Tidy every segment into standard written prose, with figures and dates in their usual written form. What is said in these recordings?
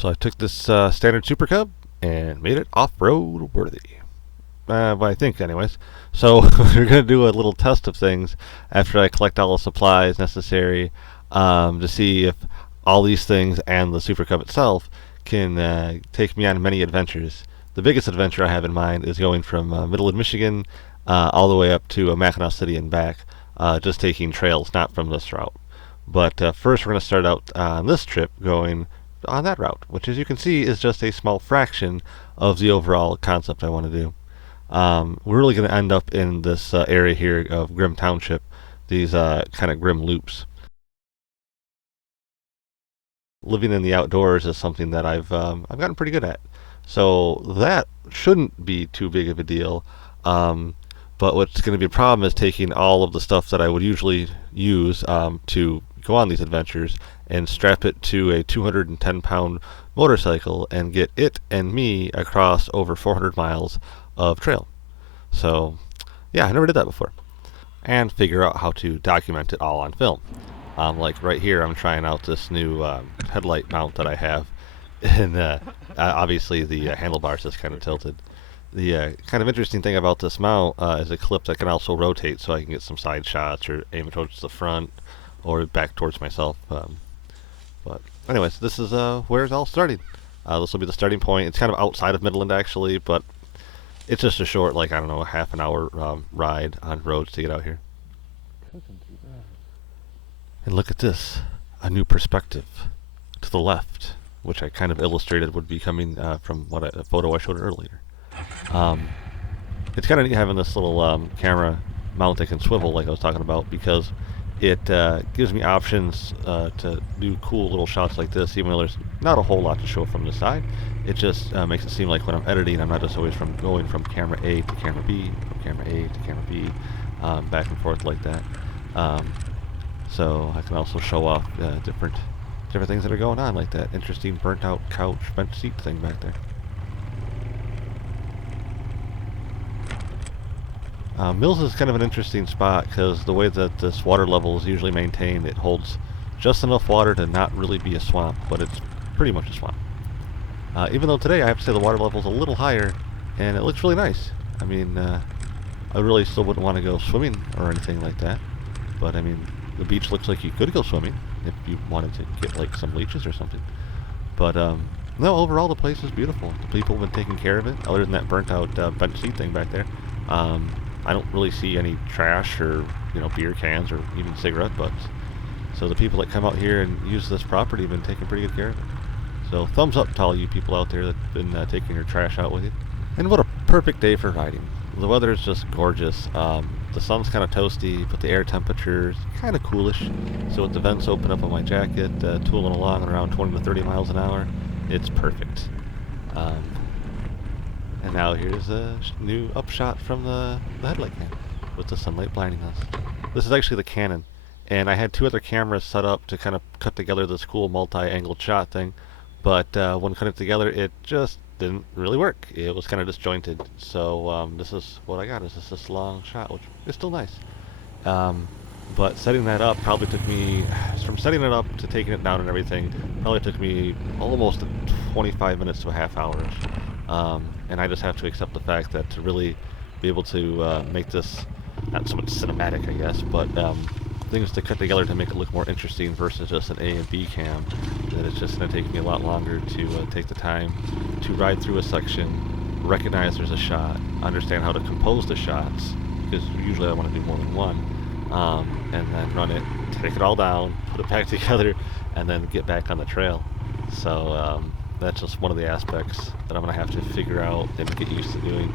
So I took this standard Super Cub and made it off-road worthy. Well, I think, anyways. So we're gonna do a little test of things after I collect all the supplies necessary to see if all these things and the Super Cub itself can take me on many adventures. The biggest adventure I have in mind is going from Midland, Michigan, all the way up to Mackinac City and back, just taking trails, not from this route. But first, we're going to start out on this trip going on that route, which, as you can see, is just a small fraction of the overall concept I want to do. We're really going to end up in this area here of Grim Township, these kind of grim loops. Living in the outdoors is something that I've gotten pretty good at, so that shouldn't be too big of a deal. Um, but what's going to be a problem is taking all of the stuff that I would usually use to go on these adventures and strap it to a 210-pound motorcycle and get it and me across over 400 miles of trail. So, yeah, I never did that before. And figure out how to document it all on film. Like right here, I'm trying out this new headlight mount that I have, and obviously the handlebars is kind of tilted. The kind of interesting thing about this mount is a clip that can also rotate, so I can get some side shots or aim it towards the front or back towards myself. But anyways, this is where it's all starting. This will be the starting point. It's kind of outside of Midland actually, but it's just a short, like, I don't know, a half an hour ride on roads to get out here. And look at this, a new perspective to the left, which I kind of illustrated would be coming from a photo I showed earlier. Um, it's kind of neat having this little camera mount that can swivel, like I was talking about, because it gives me options to do cool little shots like this, even though there's not a whole lot to show from the side. It just makes it seem like when I'm editing, I'm not just always going from camera A to camera B, from camera A to camera B, back and forth like that. So I can also show off different things that are going on, like that interesting burnt out couch bench seat thing back there. Mills is kind of an interesting spot because the way that this water level is usually maintained, it holds just enough water to not really be a swamp, but it's pretty much a swamp. Even though today I have to say the water level is a little higher, and it looks really nice. I mean, I really still wouldn't want to go swimming or anything like that, but I mean, the beach looks like you could go swimming if you wanted to get like some leeches or something. But no, overall the place is beautiful. The people have been taking care of it, other than that burnt out bench seat thing back there. I don't really see any trash or beer cans or even cigarette butts. So the people that come out here and use this property have been taking pretty good care of it. So thumbs up to all you people out there that've been taking your trash out with you. And what a perfect day for riding. The weather is just gorgeous. The sun's kind of toasty, but the air temperature is kind of coolish. So with the vents open up on my jacket, tooling along around 20 to 30 miles an hour, it's perfect. And now here's a new upshot from the headlight cam with the sunlight blinding us. This is actually the Canon, and I had two other cameras set up to kind of cut together this cool multi-angled shot thing, but when cutting it together, it just didn't really work. It was kind of disjointed. So this is what I got. Is this long shot, which is still nice. But setting that up probably took me, from setting it up to taking it down and everything, probably took me almost 25 minutes to a half hour. And I just have to accept the fact that to really be able to make this, not so much cinematic I guess, but things to cut together to make it look more interesting versus just an A and B cam, that it's just going to take me a lot longer to take the time to ride through a section, recognize there's a shot, understand how to compose the shots, because usually I want to do more than one, and then run it, take it all down, put it back together, and then get back on the trail. So that's just one of the aspects that I'm going to have to figure out and get used to doing,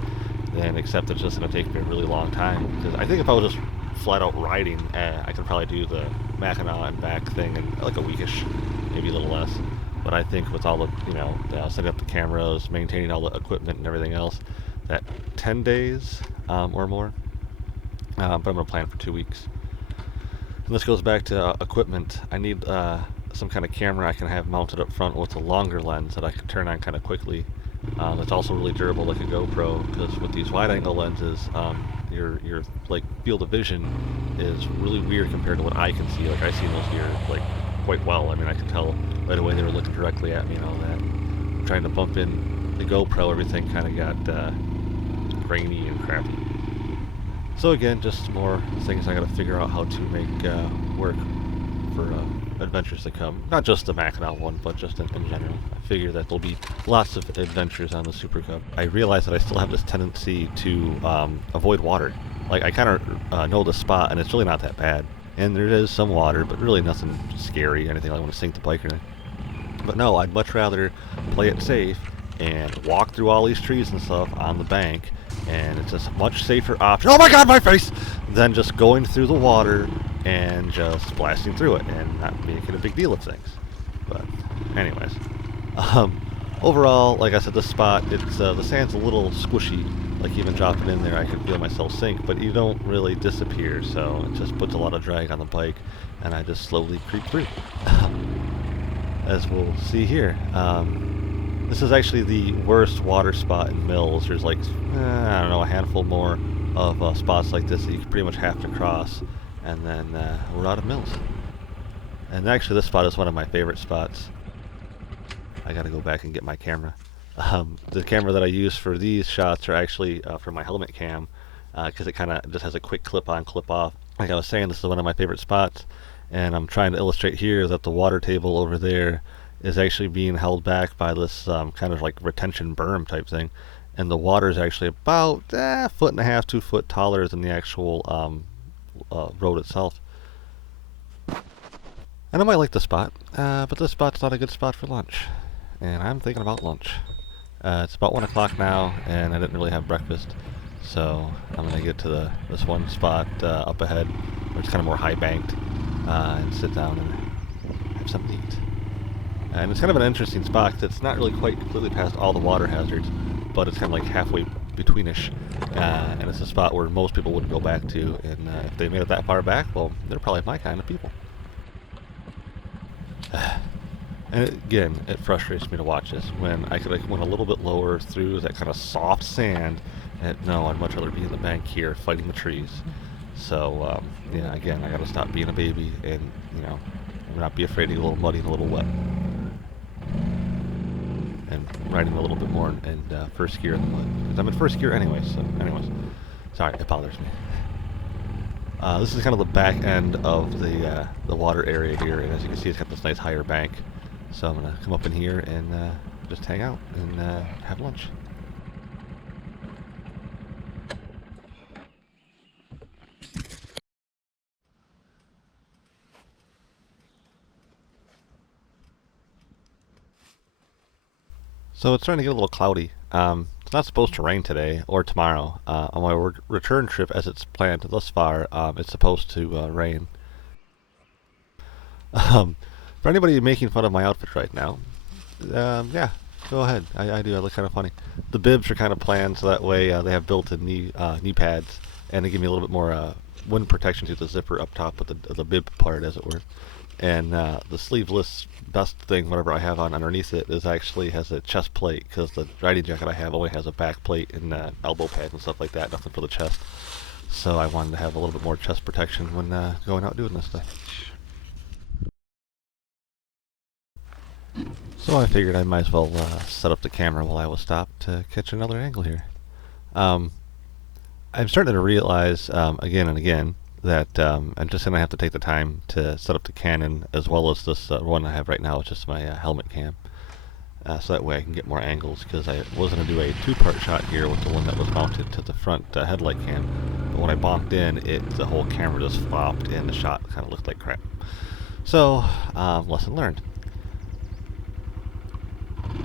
and accept it's just going to take me a really long time. Because I think if I was just flat out riding, I could probably do the Mackinac and back thing in like a weekish, maybe a little less. But I think with all the setting up the cameras, maintaining all the equipment and everything else, that 10 days or more. But I'm going to plan for 2 weeks. And this goes back to equipment. I need some kind of camera I can have mounted up front with a longer lens that I can turn on kind of quickly. That's also really durable, like a GoPro, because with these wide-angle lenses, your like field of vision is really weird compared to what I can see. Like I see most of your like quite well. I mean, I could tell right away they were looking directly at me and all that. Trying to bump in the GoPro, everything kind of got grainy and crappy. So again, just more things I got to figure out how to make work for adventures to come. Not just the Mackinac one, but just in general. I figure that there'll be lots of adventures on the Super Cub. I realize that I still have this tendency to avoid water. Like, I kind of know the spot, and it's really not that bad. And there is some water, but really nothing scary, anything I want to sink the bike or anything. But no, I'd much rather play it safe and walk through all these trees and stuff on the bank, and it's a much safer option, oh my god, my face, than just going through the water and just blasting through it and not making a big deal of things. But anyways, overall, like I said, this spot, it's the sand's a little squishy. Like, even dropping in there, I could feel myself sink, but you don't really disappear, so it just puts a lot of drag on the bike, and I just slowly creep through. As we'll see here. This is actually the worst water spot in Mills. There's like, I don't know, a handful more of spots like this that you pretty much have to cross, and then we're out of Mills. And actually this spot is one of my favorite spots. I gotta go back and get my camera. The camera that I use for these shots are actually for my helmet cam, because it kind of just has a quick clip on, clip off. Like I was saying, this is one of my favorite spots, and I'm trying to illustrate here that the water table over there is actually being held back by this kind of like retention berm type thing, and the water is actually about a foot and a half, 2 foot taller than the actual road itself. And I might like the spot, but this spot's not a good spot for lunch, and I'm thinking about lunch. It's about 1 o'clock now, and I didn't really have breakfast, so I'm gonna get to this one spot up ahead, where it's kind of more high banked, and sit down and have something to eat. And it's kind of an interesting spot, 'cause it's not really quite completely past all the water hazards, but it's kind of like halfway betweenish, and it's a spot where most people wouldn't go back to, and if they made it that far back, well, they're probably my kind of people. And again, it frustrates me to watch this, when I could like went a little bit lower through that kind of soft sand, and no, I'd much rather be in the bank here fighting the trees. So, yeah, again, I gotta stop being a baby and, you know, not be afraid to get a little muddy and a little wet. And riding a little bit more in first gear in the mud. Because I'm in first gear anyway, so anyways. Sorry, it bothers me. This is kind of the back end of the water area here, and as you can see, it's got this nice higher bank. So I'm gonna come up in here and just hang out and have lunch. So it's starting to get a little cloudy. It's not supposed to rain today or tomorrow. On my return trip, as it's planned thus far, it's supposed to rain. For anybody making fun of my outfit right now, yeah, go ahead. I do. I look kind of funny. The bibs are kind of planned so that way they have built-in knee pads, and they give me a little bit more wind protection to the zipper up top with the bib part, as it were. And the sleeveless vest thing, whatever I have on underneath it, is actually has a chest plate, because the riding jacket I have only has a back plate and elbow pads and stuff like that, nothing for the chest. So I wanted to have a little bit more chest protection when going out doing this stuff. So I figured I might as well set up the camera while I was stopped to catch another angle here. I'm starting to realize again and again that I'm just going to have to take the time to set up the Canon, as well as this one I have right now, which is my helmet cam. So that way I can get more angles, because I was going to do a two-part shot here with the one that was mounted to the front headlight cam. But when I bonked in, the whole camera just flopped and the shot kind of looked like crap. So, lesson learned.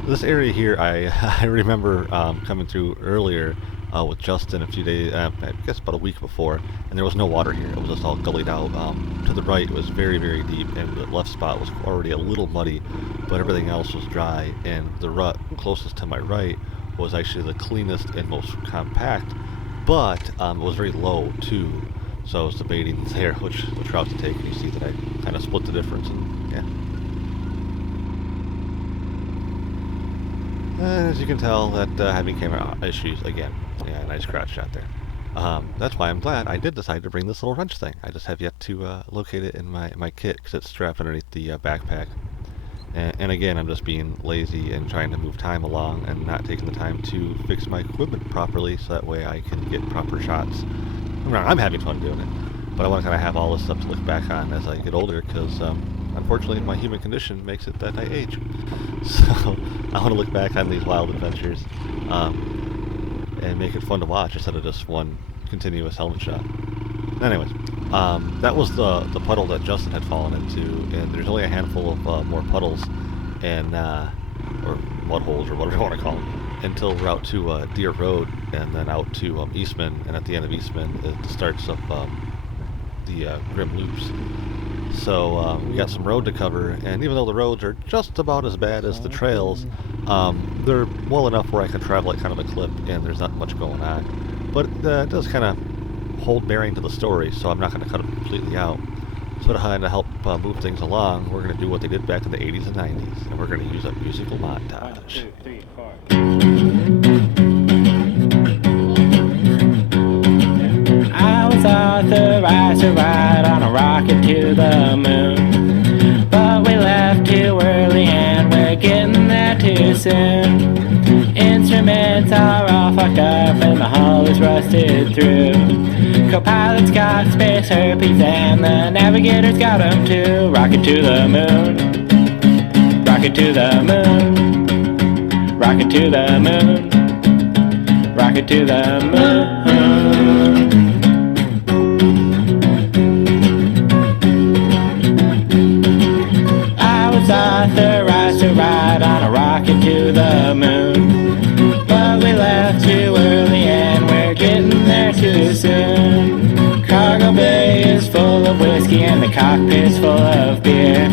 This area here, I remember coming through earlier with Justin a few days, I guess about a week before, and there was no water here. It was just all gullied out. To the right, it was very, very deep, and the left spot was already a little muddy, but everything else was dry, and the rut closest to my right was actually the cleanest and most compact, but it was very low too. So I was debating there which route to take, and you see that I kind of split the difference, and yeah. And as you can tell, that having camera issues again. Yeah, nice crotch shot there. That's why I'm glad I did decide to bring this little wrench thing. I just have yet to locate it in my kit because it's strapped underneath the backpack. And again, I'm just being lazy and trying to move time along and not taking the time to fix my equipment properly so that way I can get proper shots. I'm having fun doing it, but I want to kind of have all this stuff to look back on as I get older because unfortunately my human condition makes it that I age. So I want to look back on these wild adventures and make it fun to watch instead of just one continuous helmet shot. Anyways, that was the puddle that Justin had fallen into, and there's only a handful of more puddles and or mud holes or whatever you want to call them until we're out to Deer Road and then out to Eastman, and at the end of Eastman it starts up the Grim Loops. So we got some road to cover, and even though the roads are just about as bad as the trails, they're well enough where I can travel at kind of a clip and there's not much going on. But it does kind of hold bearing to the story, so I'm not going to cut it completely out. So to kind of help move things along, we're going to do what they did back in the 80s and 90s, and we're going to use a musical montage. 1, 2, 3, 4. I was authorized to ride on a rocket to the moon, but we left too early and we're getting there too soon. Instruments are all fucked up and the hull is rusted through. Co-pilot's got space herpes and the navigator's got them too. Rocket to the moon, rocket to the moon, rocket to the moon, rocket to the moon. I was authorized to ride on a rocket to the moon, but we left too early and we're getting there too soon. Cargo bay is full of whiskey and the cockpit's full of beer.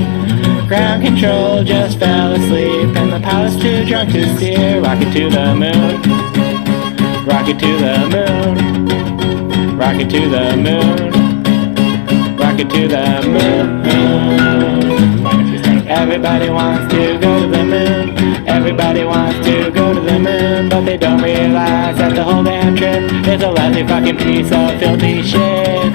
Ground control just fell asleep and the pilot's too drunk to steer. Rocket to the moon, rocket to the moon, rocket to the moon, rocket to the moon. Everybody wants to go to the moon. Everybody wants to go to the moon, but they don't realize that the whole damn trip is a lousy fucking piece of filthy shit.